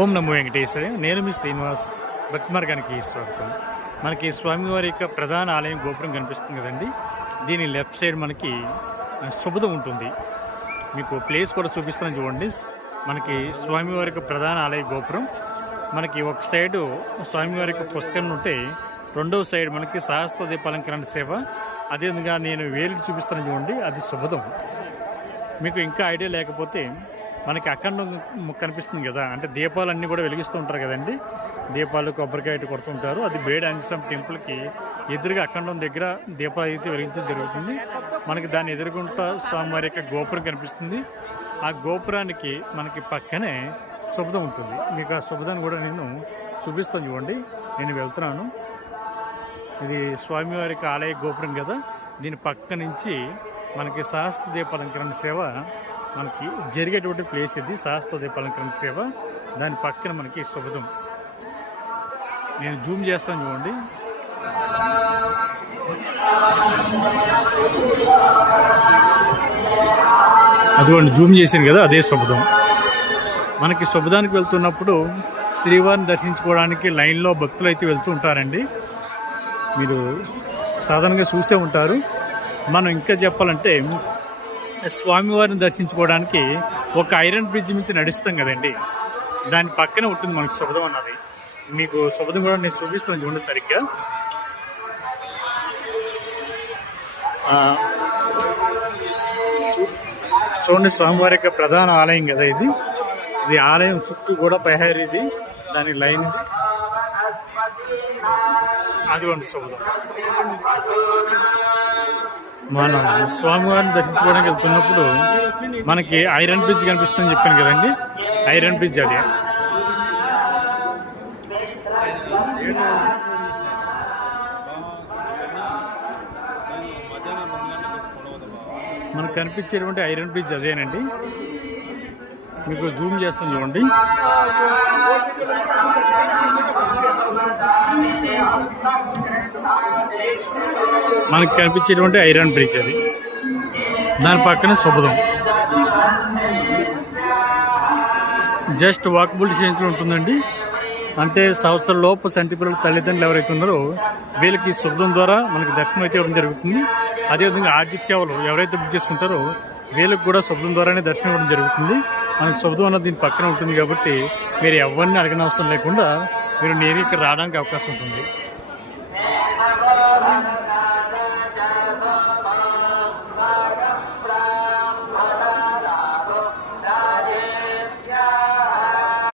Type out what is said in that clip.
ఓం నమో వెంకటేశ్వర నేను మీ శ్రీనివాస్ భక్తిమార్గానికి స్వాగతం. మనకి స్వామివారి యొక్క ప్రధాన ఆలయం గోపురం కనిపిస్తుంది కదండి. దీని లెఫ్ట్ సైడ్ మనకి శుభదం ఉంటుంది. మీకు ప్లేస్ కూడా చూపిస్తాను చూడండి. మనకి స్వామివారి యొక్క ప్రధాన ఆలయ గోపురం. మనకి ఒక సైడు స్వామివారి యొక్క పుష్కరణ ఉంటే రెండవ సైడ్ మనకి సహస్ర దీపాలంకరణ సేవ. అదేవిధంగా నేను వేలికి చూపిస్తాను చూడండి అది శుభదం మీకు ఇంకా ఐడియా లేకపోతే మనకి అఖండం కనిపిస్తుంది కదా. అంటే దీపాలన్నీ కూడా వెలిగిస్తూ ఉంటారు కదండి. దీపాలు కొబ్బరికాయ ఇటు కొడుతుంటారు. అది బేడ్ ఆంజనేయ టెంపుల్కి ఎదురుగా అఖండం దగ్గర దీపాలు అయితే వెలిగించడం జరుగుతుంది. మనకి దాన్ని ఎదుర్కొంటా స్వామివారి యొక్క గోపురం కనిపిస్తుంది. ఆ గోపురానికి మనకి పక్కనే శుభదం ఉంటుంది. మీకు ఆ శుభదాన్ని కూడా నేను చూపిస్తాను చూడండి. నేను వెళ్తున్నాను. ఇది స్వామివారి ఆలయ గోపురం కదా. దీని పక్క నుంచి మనకి సహస్ర దీపాలంకరణ సేవ మనకి జరిగేటువంటి ప్లేస్ ఇది సహస్ర దీపాలంకరణ సేవ. దాని పక్కన మనకి శుభదం. నేను జూమ్ చేస్తాను చూడండి. అదిగోండి జూమ్ చేశాను కదా అదే శుభదం. మనకి శుభదానికి వెళ్తున్నప్పుడు శ్రీవారిని దర్శించుకోవడానికి లైన్లో భక్తులు అయితే వెళ్తూ ఉంటారండి. మీరు సాధారణంగా చూసే ఉంటారు. మనం ఇంకా చెప్పాలంటే స్వామివారిని దర్శించుకోవడానికి ఒక ఐరన్ బ్రిడ్జ్ నుంచి నడుస్తాం కదండి. దాని పక్కనే ఉంటుంది మనకి శుభదం అన్నది. మీకు శుభదం కూడా నేను చూపిస్తాను చూడండి సరిగ్గా. చూడండి స్వామివారి యొక్క ప్రధాన ఆలయం కదా ఇది. ఇది ఆలయం చుట్టూ కూడా ప్రహరీ ఇది దాని లైన్ ఇది. అదిగోండి శుభదం. మన స్వామివారిని దర్శించుకోవడానికి వెళ్తున్నప్పుడు మనకి ఐరన్ బ్రిడ్జ్ కనిపిస్తుందని చెప్పాను కదండి. ఐరన్ బ్రిడ్జ్ అది. మనకు కనిపించేటువంటి ఐరన్ బ్రిడ్జ్ అదేనండి. మీకు జూమ్ చేస్తాను చూడండి. మనకు కనిపించేటువంటి ఐరన్ బ్రిడ్జ్ అది. దాని పక్కనే శుభదం జస్ట్ వాకబుల్ డిస్టెన్స్లో ఉంటుందండి. అంటే సంవత్సరం లోపు సంటి పిల్లల తల్లిదండ్రులు ఎవరైతే ఉన్నారో వీళ్ళకి శుభ్రం ద్వారా మనకి దర్శనం అయితే ఇవ్వడం జరుగుతుంది. అదేవిధంగా ఆర్జిత్ సేవలు ఎవరైతే బుక్ చేసుకుంటారో వీళ్ళకి కూడా శుభ్రం ద్వారానే దర్శనం ఇవ్వడం జరుగుతుంది. మనకి శుభ్రం అన్నది దీని పక్కన ఉంటుంది కాబట్టి మీరు ఎవరిని అడగనవసరం లేకుండా మీరు నేరు ఇక్కడ రావడానికి అవకాశం ఉంటుంది.